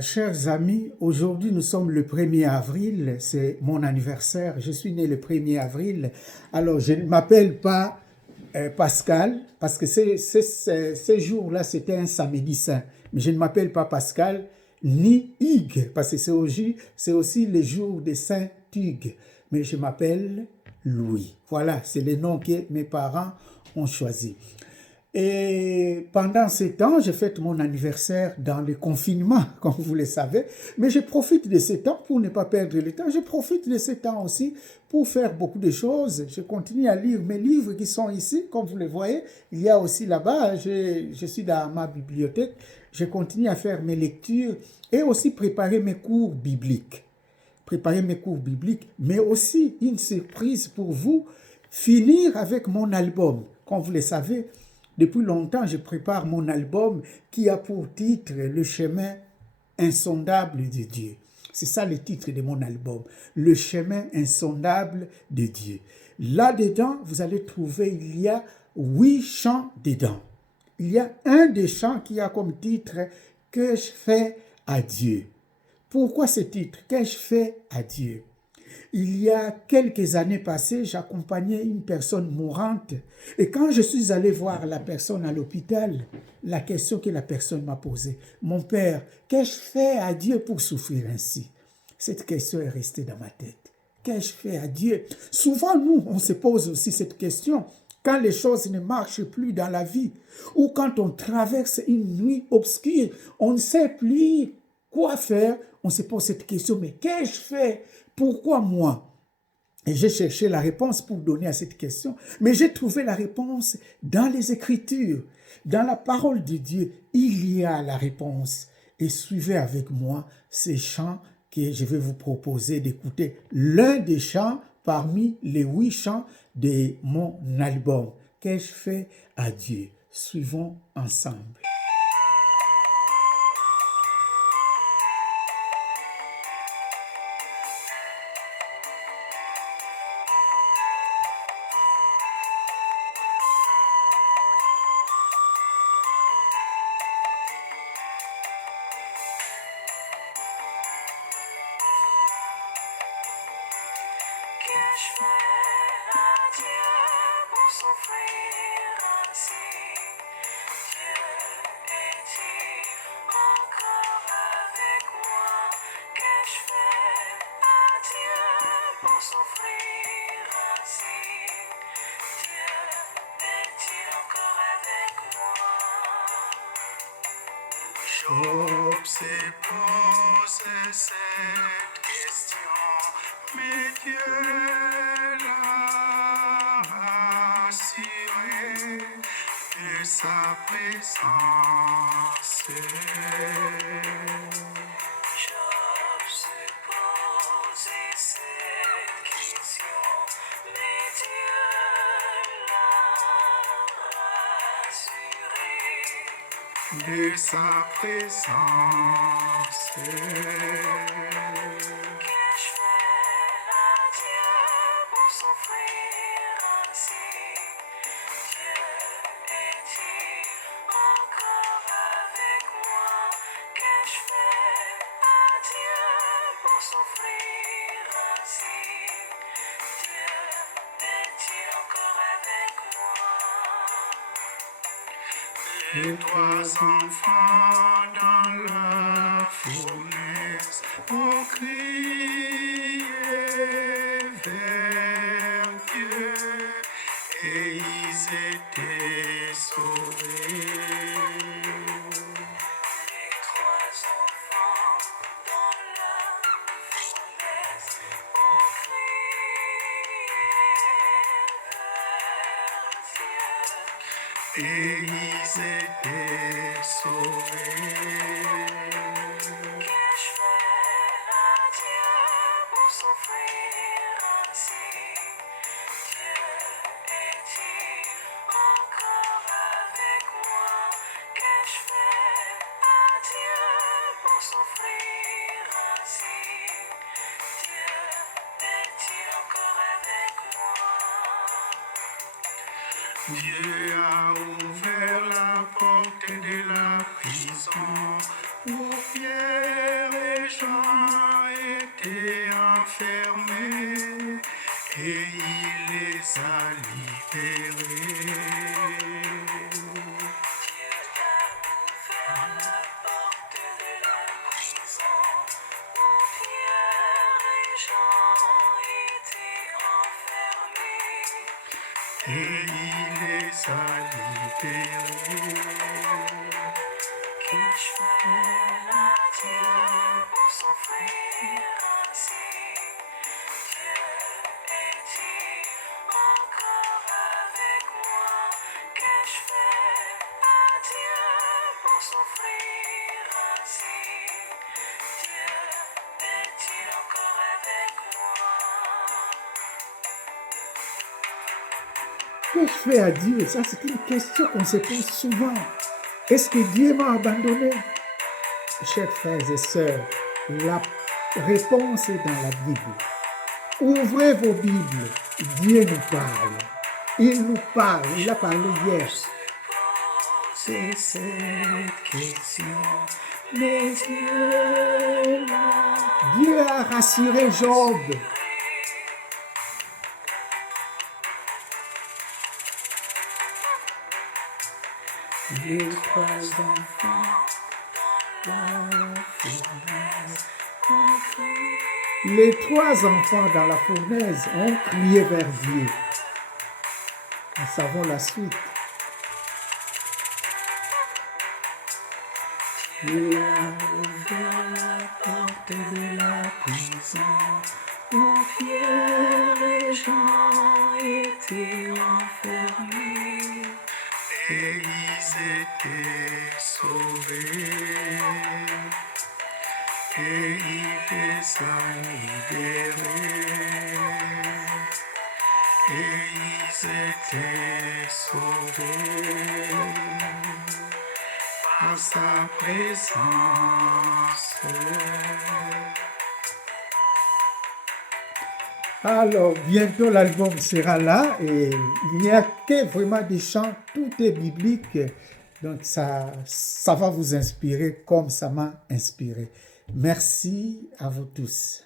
Chers amis, aujourd'hui nous sommes le 1er avril, c'est mon anniversaire, je suis né le 1er avril. Alors je ne m'appelle pas Pascal, parce que ces jours-là c'était un samedi saint, mais je ne m'appelle pas Pascal ni Hugues, parce que c'est aussi le jour de Saint Hugues, mais je m'appelle Louis. Voilà, c'est le nom que mes parents ont choisi. Et pendant ce temps, je fête mon anniversaire dans le confinement, comme vous le savez. Mais je profite de ce temps pour ne pas perdre le temps. Je profite de ce temps aussi pour faire beaucoup de choses. Je continue à lire mes livres qui sont ici, comme vous le voyez. Il y a aussi là-bas, je suis dans ma bibliothèque. Je continue à faire mes lectures et aussi préparer mes cours bibliques. Préparer mes cours bibliques, mais aussi une surprise pour vous, finir avec mon album. Comme vous le savez, depuis longtemps, je prépare mon album qui a pour titre Le chemin insondable de Dieu. C'est ça le titre de mon album, Le chemin insondable de Dieu. Là-dedans, vous allez trouver, il y a 8 chants dedans. Il y a un des chants qui a comme titre « Que je fais à Dieu ». Pourquoi ce titre « Qu'ai-je fait à Dieu » ? Il y a quelques années passées, j'accompagnais une personne mourante et quand je suis allé voir la personne à l'hôpital, la question que la personne m'a posée, « Mon père, qu'ai-je fait à Dieu pour souffrir ainsi ?» Cette question est restée dans ma tête. Qu'ai-je fait à Dieu? Souvent, nous, on se pose aussi cette question quand les choses ne marchent plus dans la vie ou quand on traverse une nuit obscure, on ne sait plus quoi faire, on se pose cette question, mais qu'ai-je fait? Pourquoi moi? Et j'ai cherché la réponse pour donner à cette question, mais j'ai trouvé la réponse dans les Écritures, dans la parole de Dieu, il y a la réponse. Et suivez avec moi ces chants que je vais vous proposer d'écouter. L'un des chants parmi les 8 chants de mon album. Qu'ai-je fait à Dieu? Suivons ensemble. Qu'ai-je fait à Dieu pour souffrir ainsi? Dieu est-il encore avec moi? Qu'ai-je fait à Dieu pour souffrir ainsi? Dieu est-il encore avec moi? Job s'est posé cette question, mais Dieu l'a assuré de sa présence. Job s'est posé cette question, mais Dieu l'a assuré de sa présence. Qu'ai-je fait à Dieu pour souffrir ainsi? Dieu est-il encore avec moi? Qu'ai-je fait à Dieu pour souffrir ainsi? Dieu est-il encore avec moi? Les 3 enfants dans la fournaise ont crié vers Dieu et ils étaient sauvés. Les 3 enfants dans la fournaise ont crié vers Dieu et ils étaient sauvés. Qu'ai-je fait à Dieu pour souffrir ainsi? Dieu est-il encore avec moi? Qu'ai-je fait à Dieu pour souffrir ainsi? Dieu est-il encore avec moi? Dieu a ouvert la porte de la prison aux pieds et il les a libérés. Qu'ai-je fait à Dieu pour souffrir ainsi? Dieu est-il encore avec moi? Qu'ai-je fait à Dieu pour souffrir ainsi? Dieu est-il encore avec moi? Que je fais à Dieu? Ça, c'est une question qu'on se pose souvent. Est-ce que Dieu m'a abandonné? Chers frères et sœurs, la réponse est dans la Bible. Ouvrez vos Bibles. Dieu nous parle. Il nous parle. Il a parlé hier. C'est cette question, mais Dieu l'a Dieu a rassuré Job. Les trois enfants dans la fournaise ont crié. Les trois enfants dans la fournaise ont crié vers Dieu. Nous savons la suite. Dieu a ouvert la porte de la prison où Pierre et Jean étaient enfermés et ils étaient sauvés et il les a libérés et ils étaient sauvés par sa présence. Alors, bientôt l'album sera là et il n'y a que vraiment des chants, tout est biblique. Donc, ça va vous inspirer comme ça m'a inspiré. Merci à vous tous.